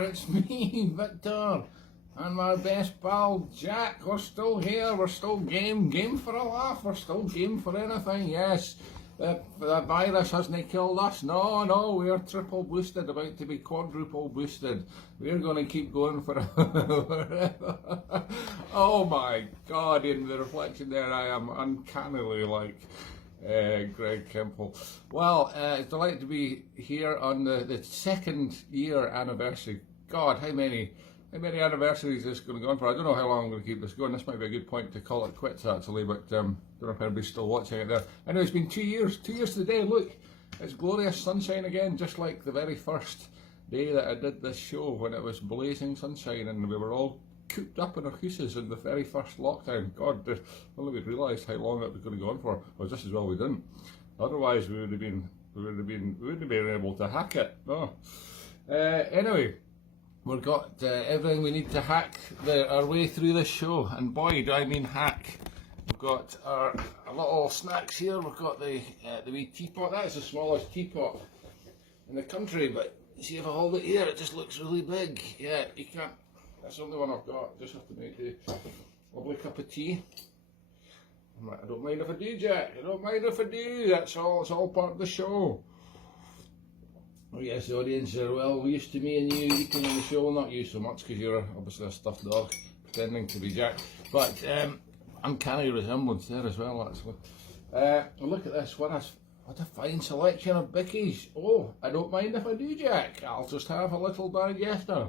It's me, Victor, and my best pal Jack. We're still here, we're still game for a laugh, we're still game for anything, yes. The virus hasn't killed us, no, we're triple boosted, about to be quadruple boosted. We're going to keep going for forever. Oh my God, in the reflection there I am uncannily like Greg Kimple. Well, it's delighted to be here on the second year anniversary. God, how many anniversaries is this going to go on for? I don't know how long I'm going to keep this going. This might be a good point to call it quits actually, but don't know if anybody's still watching it there. Anyway, it's been 2 years to the day. Look, it's glorious sunshine again, just like the very first day that I did this show when it was blazing sunshine and we were all cooped up in our houses in the very first lockdown. God, only we realised how long it was going to go on for. Well, just as well we didn't. Otherwise, we wouldn't have been able to hack it. No. Anyway, we've got everything we need to hack our way through this show, and boy, do I mean hack. We've got our little snacks here. We've got the wee teapot. That is the smallest teapot in the country, but see if I hold it here, it just looks really big. Yeah, you can't. That's the only one I've got. Just have to make the lovely cup of tea. I don't mind if I do, Jack. I don't mind if I do. It's all part of the show. Oh yes, the audience are well used to me and you eating on the show. Not you so much, because you're obviously a stuffed dog pretending to be Jack. But uncanny resemblance there as well, actually. Look at this. What a fine selection of biccies. Oh, I don't mind if I do, Jack. I'll just have a little digester.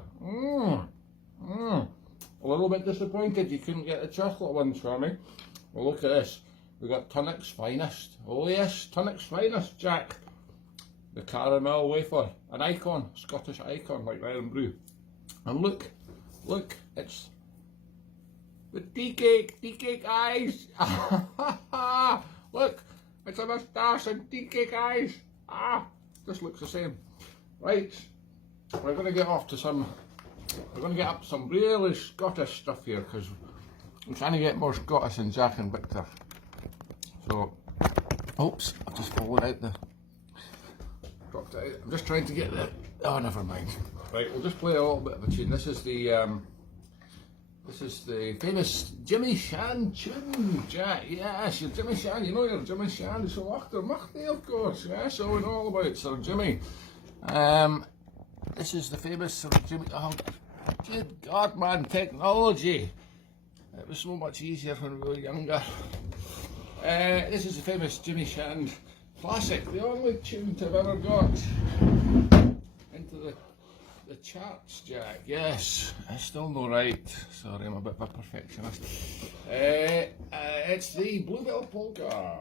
A little bit disappointed you couldn't get the chocolate ones for me. Well, look at this. We've got Tunnock's Finest. Oh yes, Tunnock's Finest, Jack. The caramel wafer. An icon, Scottish icon like Iron Brew. And look, it's the tea cake eyes. Look, it's a moustache and tea cake eyes. This looks the same. Right, we're going to get up to some really Scottish stuff here, because I'm trying to get more Scottish than Jack and Victor. So, oops, I just followed out the, dropped it out. I'm just trying to get the, oh never mind. Right, we'll just play a little bit of a tune. This is the famous Jimmy Shan tune, Jack. Yes, you're Jimmy Shan, you know you're Jimmy Shan, so Achter Machty, of course. Yes, so we know all about Sir Jimmy. This is the famous Sir Jimmy, oh good God man, technology. It was so much easier when we were younger. This is the famous Jimmy Shan classic, the only tune I've ever got into the charts, Jack. Yes, it's still no right. Sorry, I'm a bit of a perfectionist. It's the Bluebell Polka.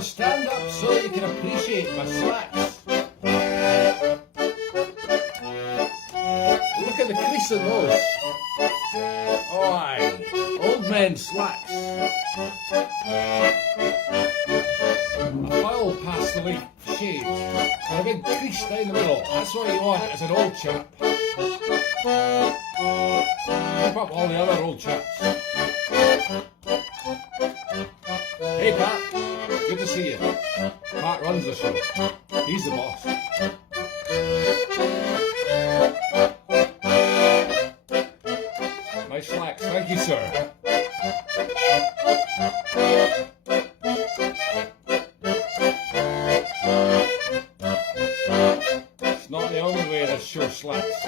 Stand up so you can appreciate my slacks. Look at the crease of those. Oh aye, old men's slacks. A file past like shade and a big crease down the middle. That's what you want as an old chap. Keep up all the other old chaps. Hey Pat, good to see you. Pat runs the show. He's the boss. Nice slacks, thank you sir. It's not the only way to show slacks.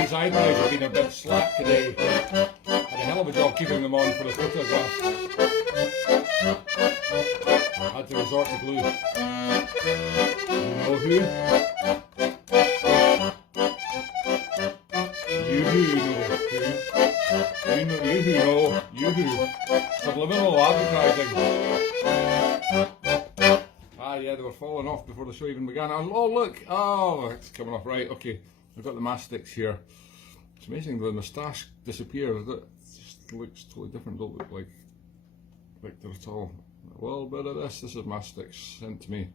His eyebrows have been a bit slack today. Had a hell of a job keeping them on for the photograph. Had to resort to glue. You know who? You who know who? You who know you who. Subliminal advertising. Ah yeah, they were falling off before the show even began. Oh look! Oh, it's coming off right. Okay. I've got the mastics here. It's amazing the moustache disappears. It just looks totally different. Don't look like they're at all. A little bit of this. This is mastics sent to me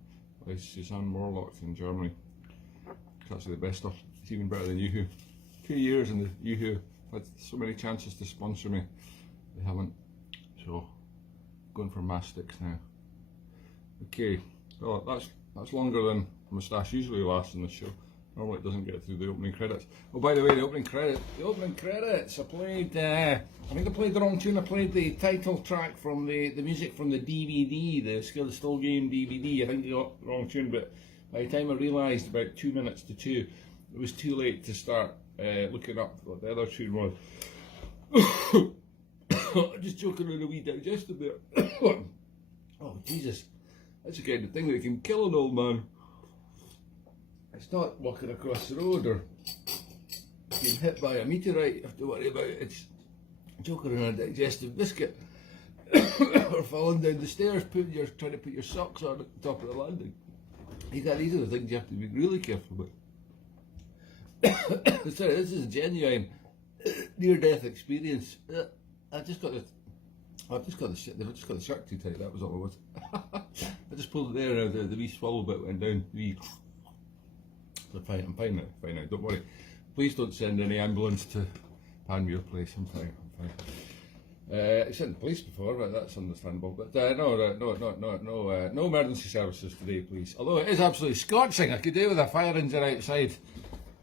by Suzanne Morlock in Germany. It's actually the best stuff. It's even better than Yoo-Hoo. 2 years and the Yoo-Hoo had so many chances to sponsor me. They haven't. So going for mastics now. Okay. Well, that's longer than moustache usually lasts in the show. Normally it doesn't get through the opening credits. Oh, by the way, the opening credits. I played, I think I played the wrong tune. I played the title track from the music from the DVD, the Skill Still Game DVD. I think I got the wrong tune, but by the time I realised about 2 minutes to 2, it was too late to start looking up what the other tune was. I'm just joking on a wee digestive there. Oh, Jesus. That's the kind of thing that can kill an old man. It's not walking across the road or being hit by a meteorite you have to worry about. It's joking on a digestive biscuit or falling down the stairs, trying to put your socks on at the top of the landing. These are the things you have to be really careful about. Sorry, this is a genuine near-death experience. They've just got the shirt too tight. That was all it was. I just pulled it there, and the wee swallow bit went down. I'm fine now, don't worry. Please don't send any ambulance to Panmure Place, I'm fine. I sent the police before, but that's understandable. But no emergency services today, please. Although it is absolutely scorching, I could do with a fire engine outside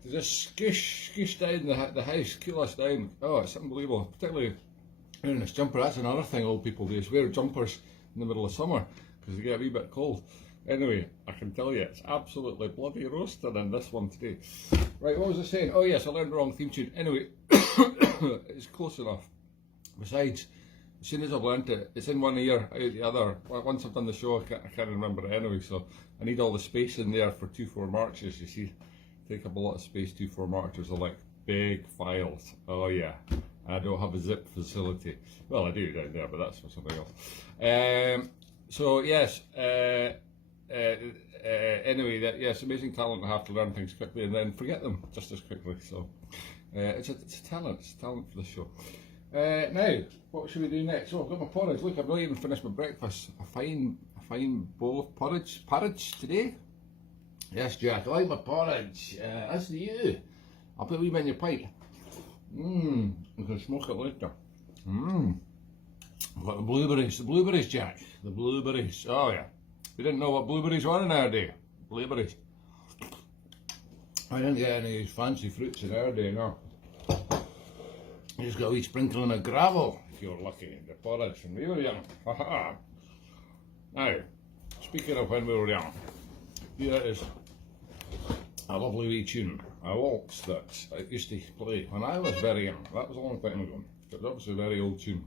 to just scoosh down the house, cool us down. Oh, it's unbelievable, particularly wearing this jumper. That's another thing old people do, is wear jumpers in the middle of summer, because they get a wee bit cold. Anyway, I can tell you, it's absolutely bloody roasting in this one today. Right, what was I saying? Oh yes, I learned the wrong theme tune. Anyway, it's close enough. Besides, as soon as I've learnt it, it's in one ear, out the other. Once I've done the show, I can't remember it anyway, so I need all the space in there for 2/4 marches, you see. Take up a lot of space, 2/4 marches are like big files. Oh yeah, I don't have a zip facility. Well, I do down there, but that's for something else. So yes, anyway, yes, amazing talent. I have to learn things quickly and then forget them just as quickly. So it's a talent. It's a talent for the show. Now, what should we do next? Oh, I've got my porridge. Look, I've not even finished my breakfast. A fine bowl of porridge today. Yes, Jack, I like my porridge. As do you. I'll put a wee bit in your pipe. You can smoke it later. I've got the blueberries, Jack. The blueberries. Oh yeah. We didn't know what blueberries were in our day. Blueberries. I didn't get any of these fancy fruits in our day, no. You just got a wee sprinkling of gravel, if you're lucky, the porridge when we were young. Now, speaking of when we were young, here is a lovely wee tune, a waltz that I used to play when I was very young. That was a long time ago. It's obviously a very old tune.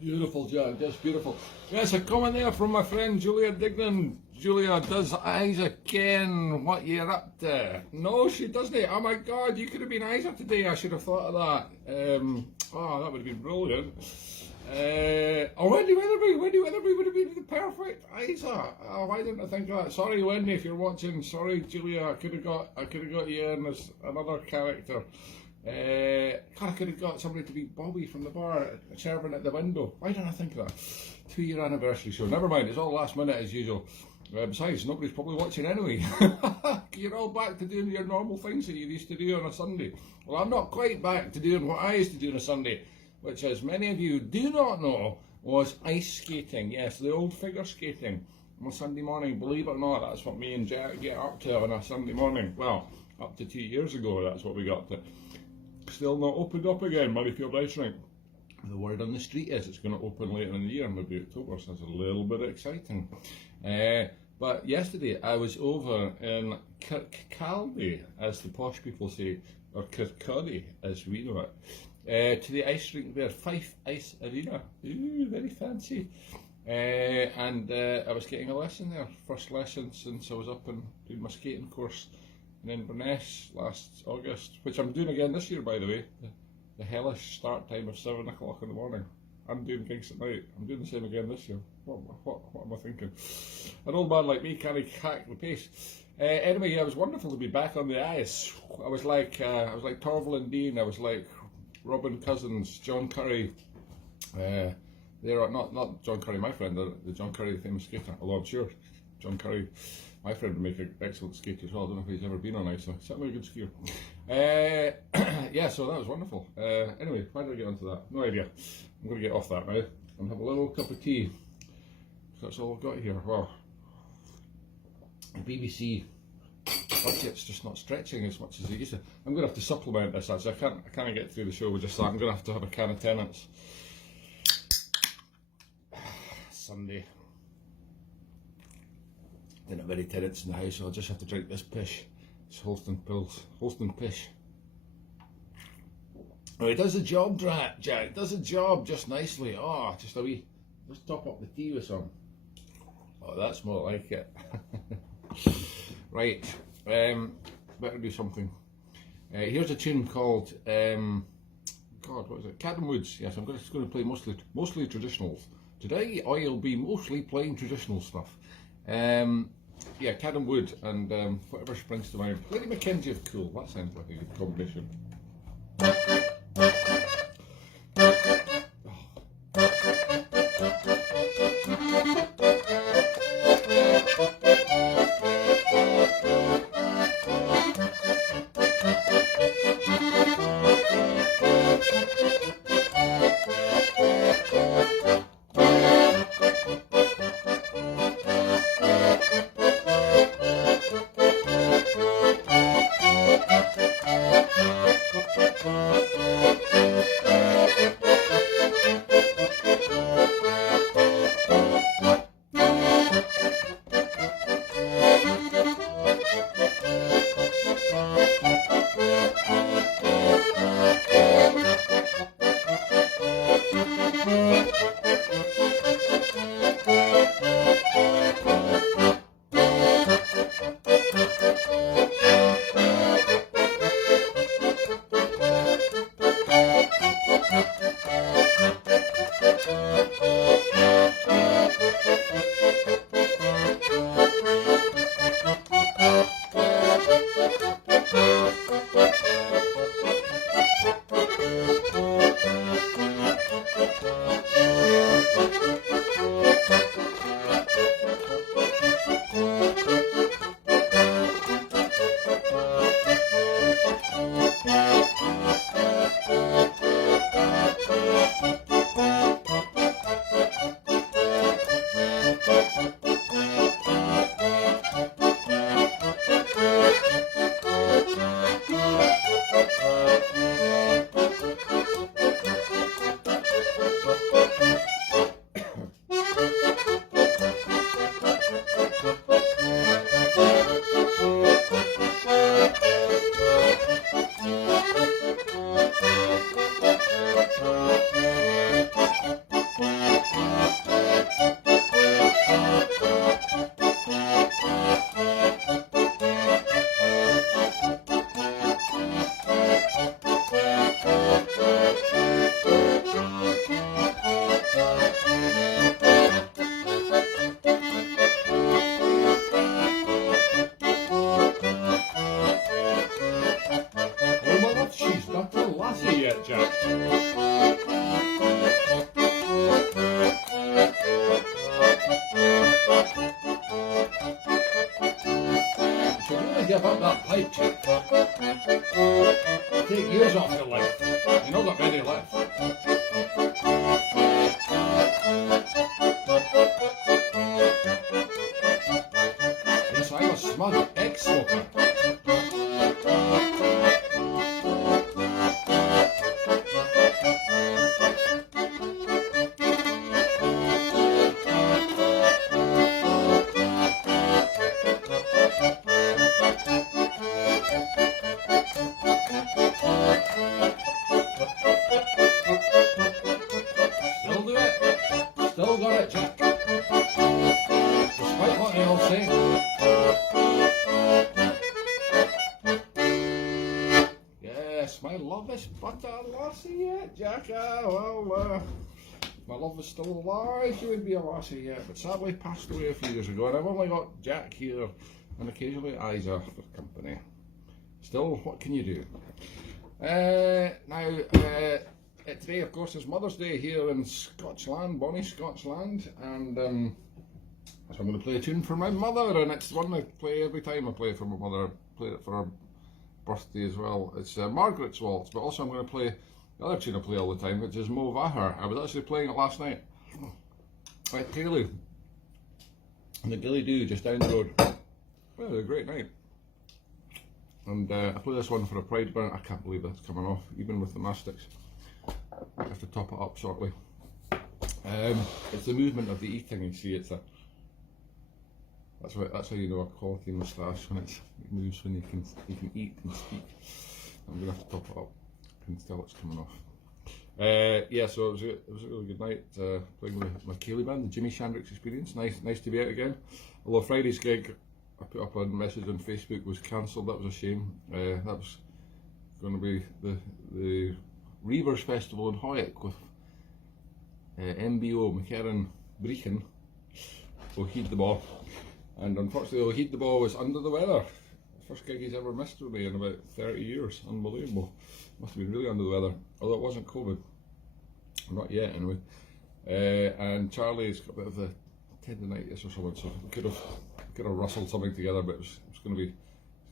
Beautiful, Jack, that's beautiful. Yes, a comment there from my friend Julia Dignan. Julia does eyes again. What you're up to? No, she doesn't. Oh my God, you could have been Isa today. I should have thought of that. Oh, that would have been brilliant. Oh, Wendy Weatherby would have been the perfect Isa. Oh, why didn't I think of that? Sorry, Wendy, if you're watching. Sorry, Julia. I could have got you in as another character. God, I could have got somebody to be Bobby from the bar serving at the window. Why didn't I think of that? 2-year anniversary show. Never mind, it's all last minute as usual. Besides, nobody's probably watching anyway. You're all back to doing your normal things that you used to do on a Sunday. Well, I'm not quite back to doing what I used to do on a Sunday, which, as many of you do not know, was ice skating. Yes, the old figure skating on a Sunday morning. Believe it or not, that's what me and Jack get up to on a Sunday morning. Well, up to 2 years ago, that's what we got to. Still not opened up again, Murrayfield Ice Rink. The word on the street is it's going to open later in the year, maybe October, so it's a little bit exciting. But yesterday I was over in Kirkcaldy, as the posh people say, or Kirkcaldy as we know it, to the ice rink there, Fife Ice Arena. Ooh, very fancy. And I was getting a lesson there, first lesson since I was up and doing my skating course in Inverness last August, which I'm doing again this year, by the way. The hellish start time of 7 o'clock in the morning. I'm doing gigs at night. I'm doing the same again this year. What am I thinking? An old man like me can't hack the pace. Anyway, yeah, it was wonderful to be back on the ice. I was like Torval and Dean. I was like Robin Cousins, John Curry. They're not John Curry, my friend, the John Curry, the famous skater. Although I'm sure John Curry, my friend, would make an excellent skater as well. I don't know if he's ever been on ice, so certainly a good skier. Yeah, so that was wonderful. Anyway, why did I get onto that? No idea. I'm going to get off that now and have a little cup of tea. So that's all I've got here. Well, the BBC budget's just not stretching as much as it used to. I'm going to have to supplement this actually. I can't get through the show with just that. I'm going to have a can of Tennent's. Sunday. They're not very Tennent's in the house, so I'll just have to drink this pish. It's Holston Pills. Holston Pish. Oh, it does the job, Jack. It does the job just nicely. Oh, just a wee. Let's top up the tea with some. Oh, that's more like it. Right. Better do something. Here's a tune called God, what is it? Cat and Woods. Yes, I'm just going to play mostly traditionals. Today I'll be mostly playing traditional stuff. Yeah, Cat and Wood and whatever springs to mind. Lady Mackenzie of Cool. That sounds like a good combination. it, Jack. You should really give up that pipe, Jack. Take years off your life. You've not got many left. Yes, I'm a smug ex-smoker. Still do it. Still got it, Jack. Despite what they all say. Yes, my love is but a lassie yet, Jack. My love is still alive. She would be a lassie yet, but sadly passed away a few years ago, and I've only got Jack here and occasionally Isa for company. Still, what can you do? Today, of course, is Mother's Day here in Scotland, bonny Scotland, and so I'm going to play a tune for my mother, and it's one I play every time I play for my mother. I play it for her birthday as well. It's Margaret's Waltz, but also I'm going to play the other tune I play all the time, which is Mo Vahar. I was actually playing it last night at Taylor in the Dilly Doo just down the road. Well, it was a great night. And I play this one for a Pride burn. I can't believe that's coming off, even with the mastics. I have to top it up shortly. It's the movement of the eating, you see. That's how you know a quality moustache, when it moves, when you can eat and speak. I'm gonna have to top it up. I can tell it's coming off. Yeah, so it was a really good night playing with my Ceilidh band, the Jimmy Shandrix Experience. Nice to be out again. Although Friday's gig, I put up a message on Facebook, was cancelled. That was a shame. That was going to be the Reavers Festival in Hoyk with MBO, McCarran, Brechin, O'Heed the Ball. And unfortunately, O'Heed the Ball was under the weather. First gig he's ever missed with me in about 30 years. Unbelievable. Must have been really under the weather. Although it wasn't COVID. Not yet, anyway. And Charlie's got a bit of a tendinitis or something, so we could have rustled something together, but it's going to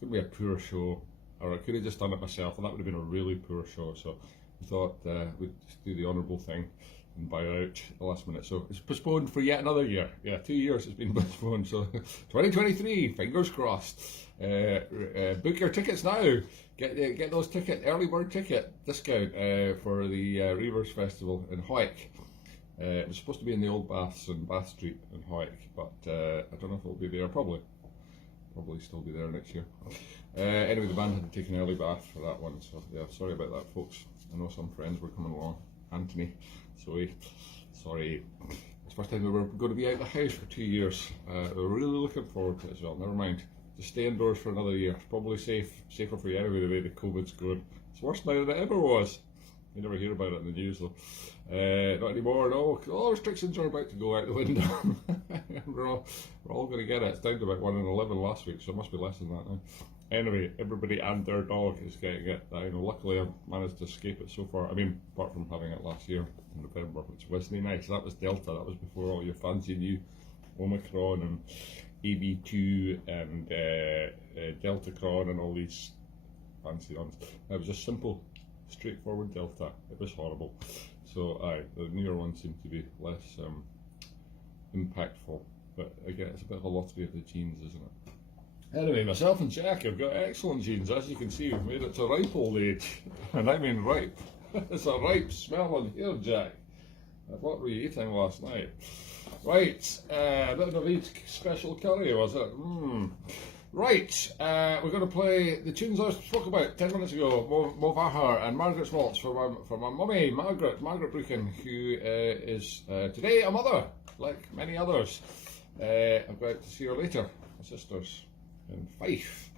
be a poor show. Or I could have just done it myself, and that would have been a really poor show. So we thought we'd just do the honourable thing and buy out at the last minute. So it's postponed for yet another year. Yeah, 2 years it's been postponed. So 2023, fingers crossed. Book your tickets now. Get those early bird ticket discount for the Reavers Festival in Hoyk. It was supposed to be in the Old Baths on Bath Street in Hoyk, but I don't know if it'll be there. Probably still be there next year. Anyway, the band had to take an early bath for that one, so yeah, sorry about that, folks. I know some friends were coming along. Anthony, sorry. It's the first time we were going to be out of the house for 2 years. We're really looking forward to it as well. Never mind. Just stay indoors for another year. It's probably safer for you anyway, the way the COVID's going. It's worse now than it ever was. You never hear about it in the news though. Not anymore, no. All restrictions are about to go out the window. we're all going to get it. It's down to about 1 in 11 last week, so it must be less than that now. Anyway, everybody and their dog is getting it. Luckily I've managed to escape it so far. I mean, apart from having it last year in November, which wasn't nice. That was Delta. That was before all your fancy new Omicron and AB2 and Deltacron and all these fancy ones. It was just simple, straightforward Delta. It was horrible. So the newer ones seem to be less impactful, but again, it's a bit of a lottery of the genes, isn't it? Anyway, myself and Jack have got excellent genes. As you can see, we've made it to ripe old age, and I mean ripe. It's a ripe smell in here, Jack. What were you eating last night? Right, a bit of a Naveed special curry, was it? Right, we're going to play the tunes I spoke about 10 minutes ago, Mo Vahar and Margaret's Waltz for my mummy, Margaret Brechin, who is today a mother, like many others. I'm going to see her later, my sisters in Fife.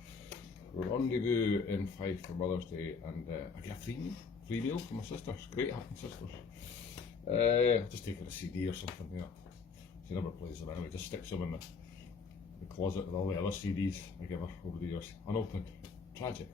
Rendezvous in Fife for Mother's Day, and I get a free meal for my sisters. Great having sisters. I'll just take her a CD or something, yeah. She never plays them anyway, just sticks them in the closet with all the other CDs I give her over the years. Unopened. Tragic.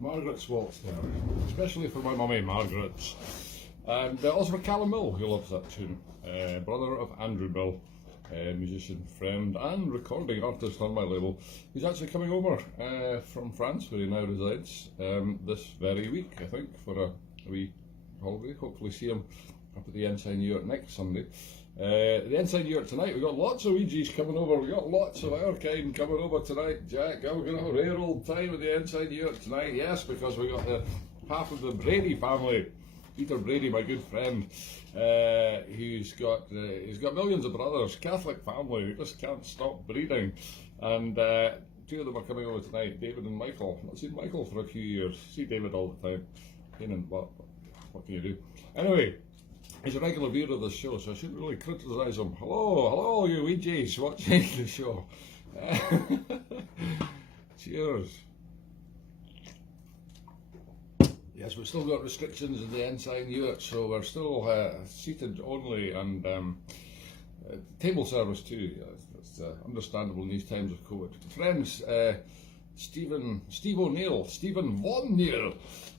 Margaret's waltz there, especially for my mummy Margaret, and also for Callum Mill, who loves that tune, brother of Andrew Mill, musician, friend and recording artist on my label. He's actually coming over from France, where he now resides, this very week, I think, for a wee holiday. Hopefully see him up at the Ensign Yurt next Sunday. The Ensign Yurt tonight, we've got lots of Ouija's coming over, we've got lots of our kind coming over tonight, Jack. We're going to have a rare old time at the Ensign Yurt tonight, yes, because we've got half of the Brady family. Peter Brady, my good friend, he's got millions of brothers, Catholic family, who just can't stop breeding, and two of them are coming over tonight, David and Michael. I've not seen Michael for a few years, see David all the time, what can you do? Anyway, he's a regular viewer of the show, so I shouldn't really criticise him. Hello, you Ouija's watching the show. Cheers. Yes, we've still got restrictions in the Ensign Yurt, so we're still seated only, and table service too. It's understandable in these times of COVID. Friends, Stephen Von Neil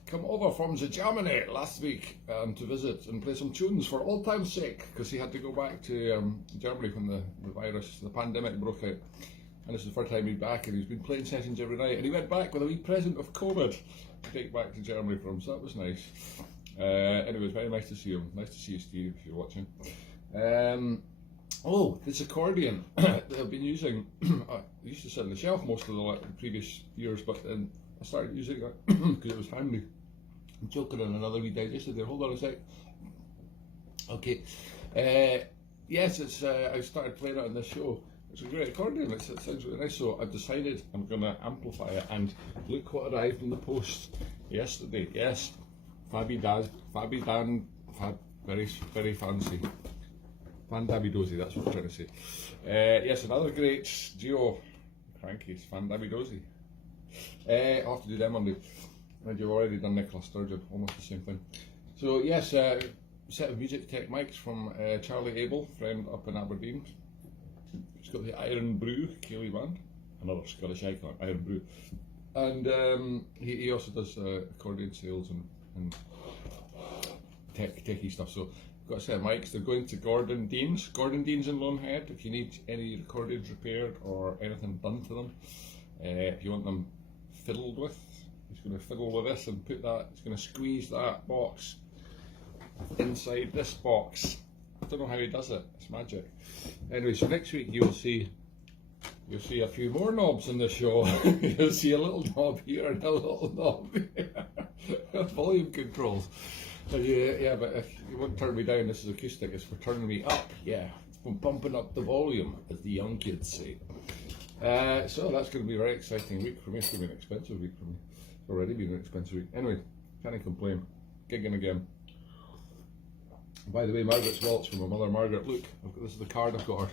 come over from Germany last week to visit and play some tunes for old time's sake, because he had to go back to Germany when the pandemic broke out. And this is the first time he's back, and he's been playing sessions every night, and he went back with a wee present of COVID to take back to Germany for him, so that was nice. Anyway, it's very nice to see him. Nice to see you, Steve, if you're watching. Oh, this accordion that I've been using, I used to sit on the shelf most of the previous years, but then I started using it because it was handy. I'm choking on another wee digestive there, hold on a sec. Okay, yes, it's I started playing it on this show. It's a great accordion, it sounds really nice, so I've decided I'm going to amplify it, and look what arrived in the post yesterday. Yes, very fancy. Fandabidozi, that's what I'm trying to say. Yes, another great duo, Krankies, Fandabidozi. I'll have to do them Monday, and you've already done Nicola Sturgeon, almost the same thing. So yes, set of Music Tech mics from Charlie Abel, friend up in Aberdeen. He's got the Iron Brew Ceilidh band, another Scottish icon, Iron Brew, and he also does accordion sales and techie stuff. So I've got a set of mics. They're going to Gordon Dean's in Lonehead. If you need any recordings repaired or anything done to them, if you want them fiddled with, he's going to fiddle with this and put that. He's going to squeeze that box inside this box. I don't know how he does it. It's magic. Anyway, so next week you'll see a few more knobs in the show. You'll see a little knob here and a little knob here. Volume controls. Yeah, but if you won't turn me down, this is acoustic. It's for turning me up. Yeah, I'm bumping up the volume, as the young kids say. So that's going to be a very exciting week for me. It's going to be an expensive week for me. It's already been an expensive week. Anyway, can't complain. Gigging again. By the way, Margaret's wallet's from my mother. Margaret, look, this is the card I've got her.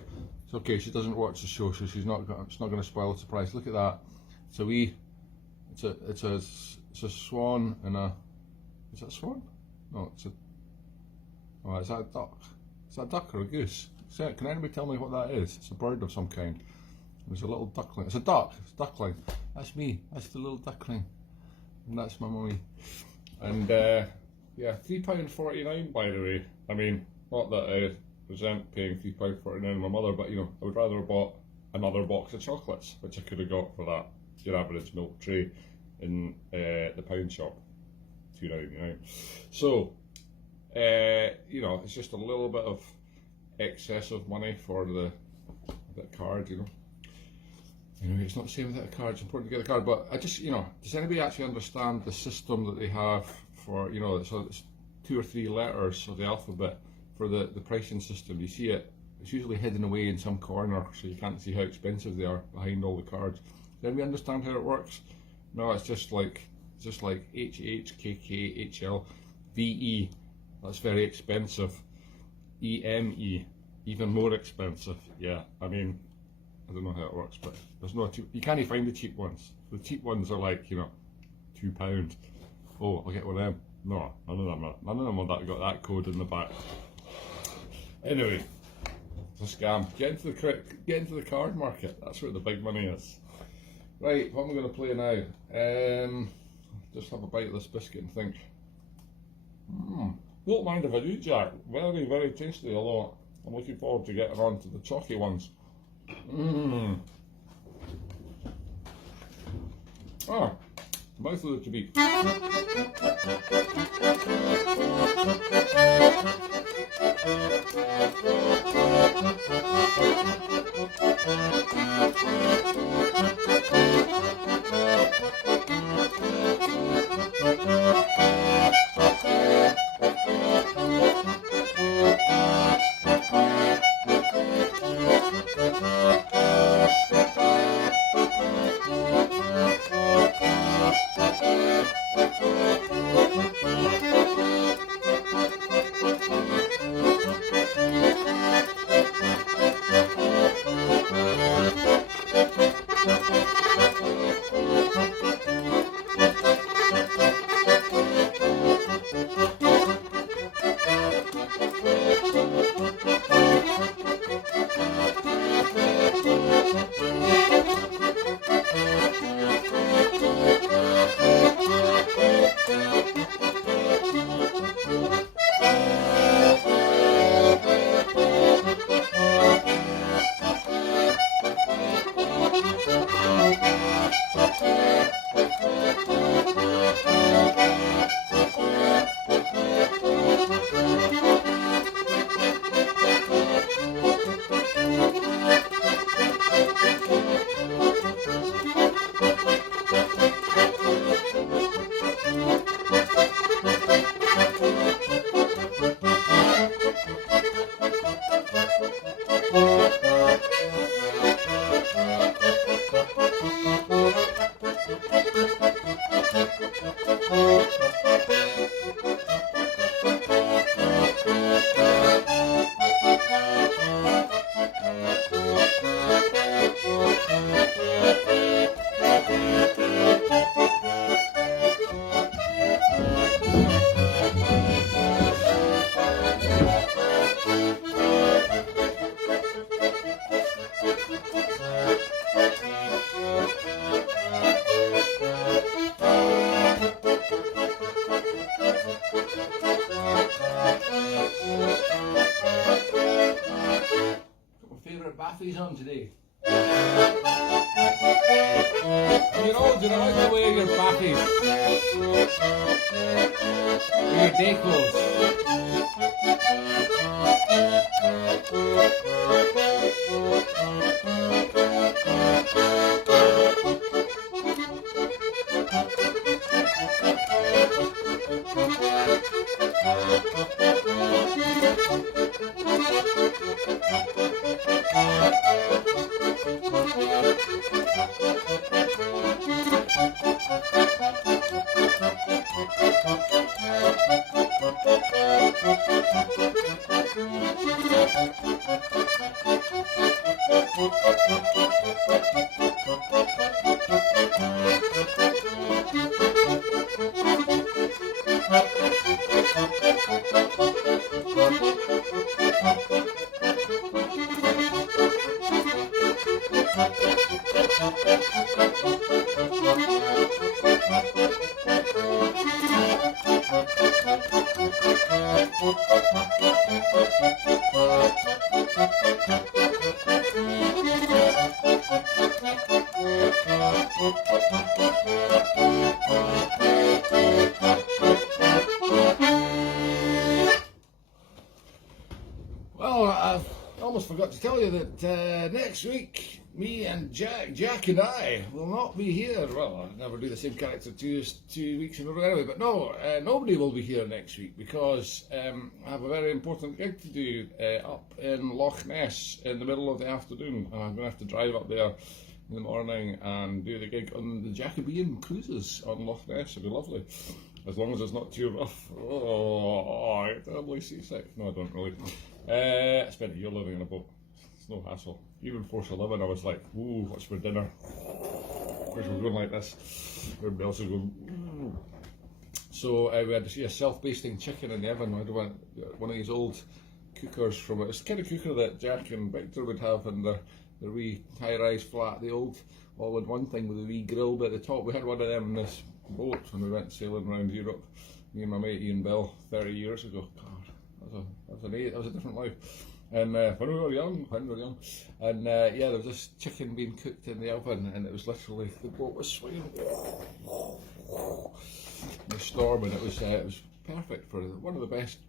It's okay, she doesn't watch the show, so it's not going to spoil the surprise. Look at that. It's a swan and a. Is that a swan? No, it's a. Oh, is that a duck? Is that a duck or a goose? Can anybody tell me what that is? It's a bird of some kind. There's a little duckling. It's a duck. It's a duckling. That's me. That's the little duckling. And that's my mummy. And yeah, £3.49 by the way. I mean, not that I resent paying £3.49 on my mother, but you know, I would rather have bought another box of chocolates, which I could have got for that, your average milk tray in the pound shop, £2.99. So, you know, it's just a little bit of excessive money for the card, you know. Anyway, it's not the same without a card. It's important to get a card, but I just, you know, does anybody actually understand the system that they have for, you know, so it's 2 or 3 letters of the alphabet for the pricing system? You see it, it's usually hidden away in some corner, so you can't see how expensive they are behind all the cards. Does anybody understand how it works? No, it's just like HH, KK, HL, VE, that's very expensive. EME, even more expensive. Yeah, I mean, I don't know how it works, but there's no cheap, you can't find the cheap ones. The cheap ones are like, you know, £2. Oh, I'll get one of them. No, none of them have got that code in the back. Anyway, it's a scam. Get into the card market. That's where the big money is. Right, what am I going to play now? Just have a bite of this biscuit and think. Don't mind if I do, Jack. Very, very tasty, although I'm looking forward to getting on to the chalky ones. Ah, mouthful to beat. baffies on today. You're old, you like to wear your baffies. Or your day clothes. Well, I almost forgot to tell you that next week, me and Jack and I will not be here. Well, I never do the same character two weeks in a row anyway, but no, nobody will be here next week because I have a very important gig to do up in Loch Ness in the middle of the afternoon. I'm going to have to drive up there in the morning and do the gig on the Jacobean cruises on Loch Ness. It'll be lovely. As long as it's not too rough. Oh, I get terribly seasick. No, I don't really. I spent a year living in a boat. It's no hassle. Even 4-11, I was like, ooh, what's for dinner? Of course, we're going like this. Everybody else is going, ooh. So we had to see a self-basting chicken in the oven. I had one of these old cookers from it. It's the kind of cooker that Jack and Victor would have in their wee high-rise flat, the old all-in-one thing with a wee grill bit at the top. We had one of them in this boat when we went sailing around Europe, me and my mate Ian Bell 30 years ago. God, that was a different life. And when we were young, and yeah, there was this chicken being cooked in the oven, and it was literally, the boat was swinging in the storm, and it was perfect for one of the best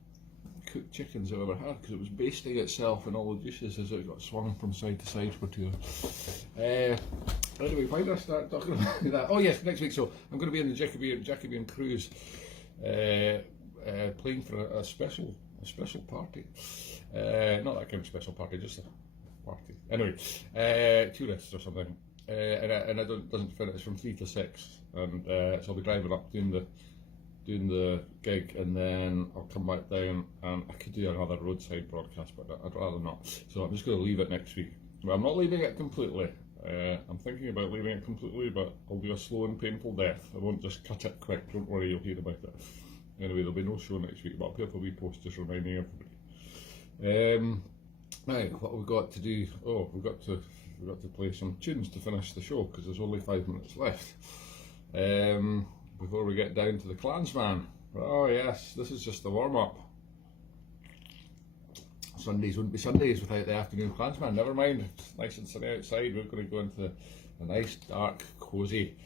cooked chickens I've ever had, because it was basting itself in all the juices as it got swung from side to side for 2 hours. Anyway, why did I start talking about that? Oh yes, next week. So I'm going to be in the Jacobean cruise, playing for a special party. Not that kind of special party, just a party. Anyway, tourists or something. And it doesn't finish from 3 to 6, and so I'll be driving up doing the gig, and then I'll come back down, and I could do another roadside broadcast, but I'd rather not. So I'm just going to leave it next week. Well, I'm not leaving it completely. I'm thinking about leaving it completely, but it'll be a slow and painful death. I won't just cut it quick. Don't worry, you'll hear about it. Anyway, there'll be no show next week, but I'll put up a wee post just reminding everybody. Now, what we've got to do? Oh, we've got to play some tunes to finish the show, because there's only 5 minutes left. Before we get down to the Klansman. Oh yes, this is just the warm-up. Sundays wouldn't be Sundays without the afternoon Klansman. Never mind, it's nice and sunny outside. We're going to go into a nice, dark, cosy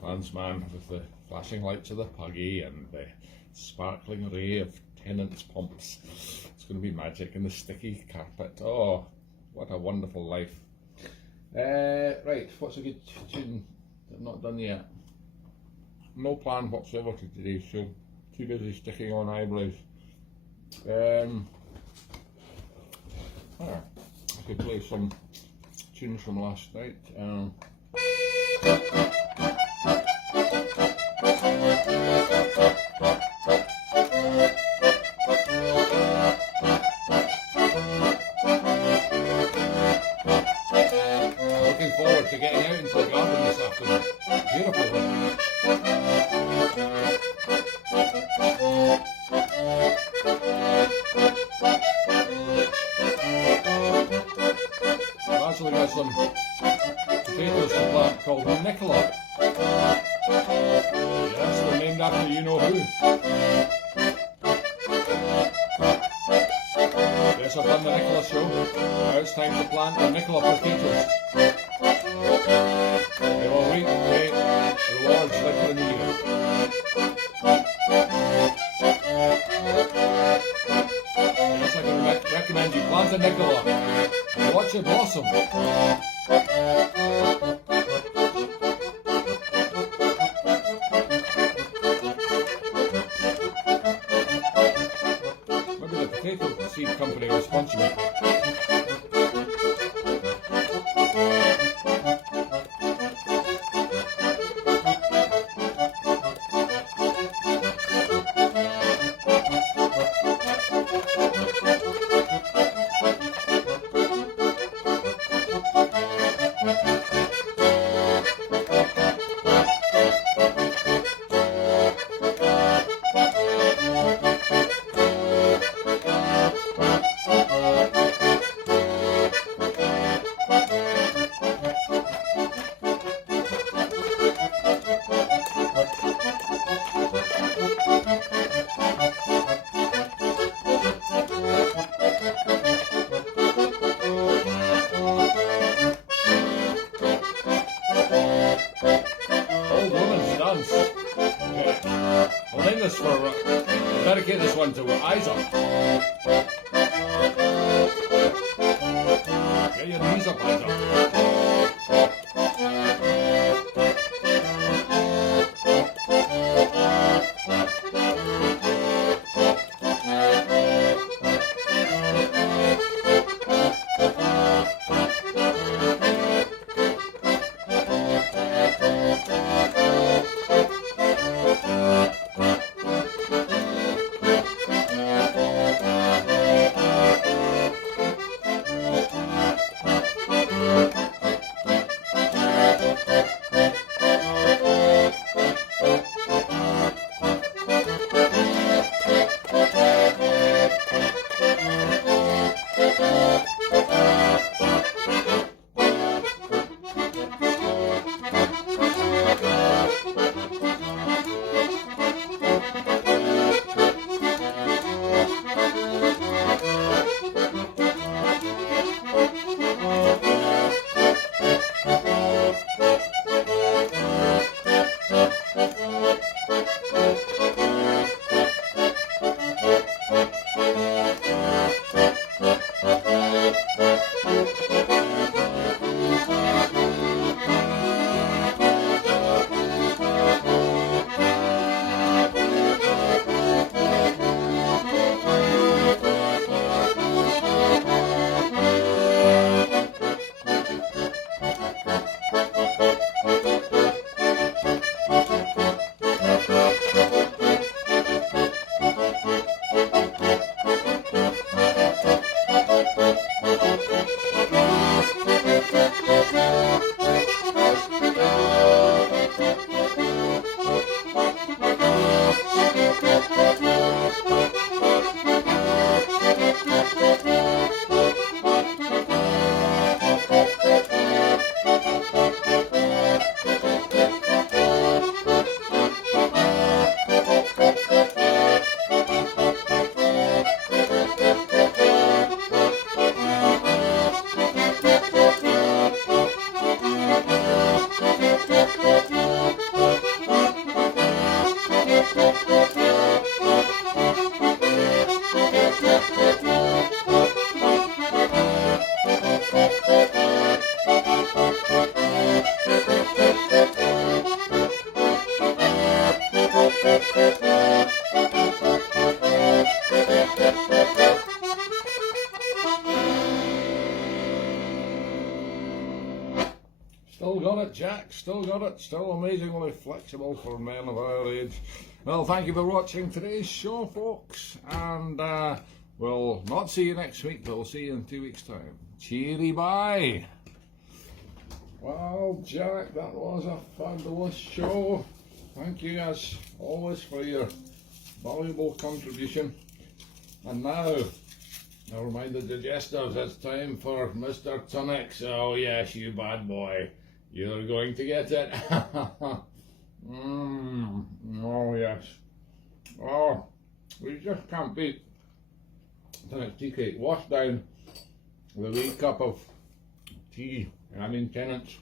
Klansman with the flashing lights of the Puggy and the sparkling array of Tennant's pumps. It's going to be magic, and the sticky carpet. Oh, what a wonderful life. Right, what's a good tune that I've not done yet? No plan whatsoever for today's show. Too busy sticking on eyebrows. I could play some tunes from last night. Looking forward to getting out into the garden this afternoon. Beautiful weather. I've actually got some potatoes to plant called Nicola. Yes, they're named after Yes, I've done the Nicola show. Now it's time to plant the Nicola potatoes. They will reap great rewards later in the year. Yes, I can recommend you plant a Nicola and watch it blossom. Maybe the potato seed company will sponsor me. I'll name this for, dedicate this one to Isa. Get your knees up, Isa. Still got it, Jack, still got it, still amazingly flexible for men of our age. Well, thank you for watching today's show, folks, and we'll not see you next week, but we'll see you in 2 weeks' time. Cheery bye! Well, Jack, that was a fabulous show. Thank you, as always, for your valuable contribution. And now, never mind the digestives, it's time for Mr. Tonics. Oh yes, you bad boy. You're going to get it. Oh yes. Oh, we just can't beat Then it's tea cake. Wash down with a wee cup of tea. I mean Tennant's.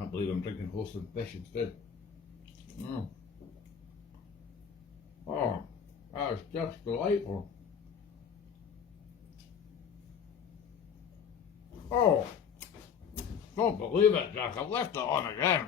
I believe I'm drinking wholesome fish instead. Oh, that is just delightful. Oh, don't believe it, Jack. I've left it on again.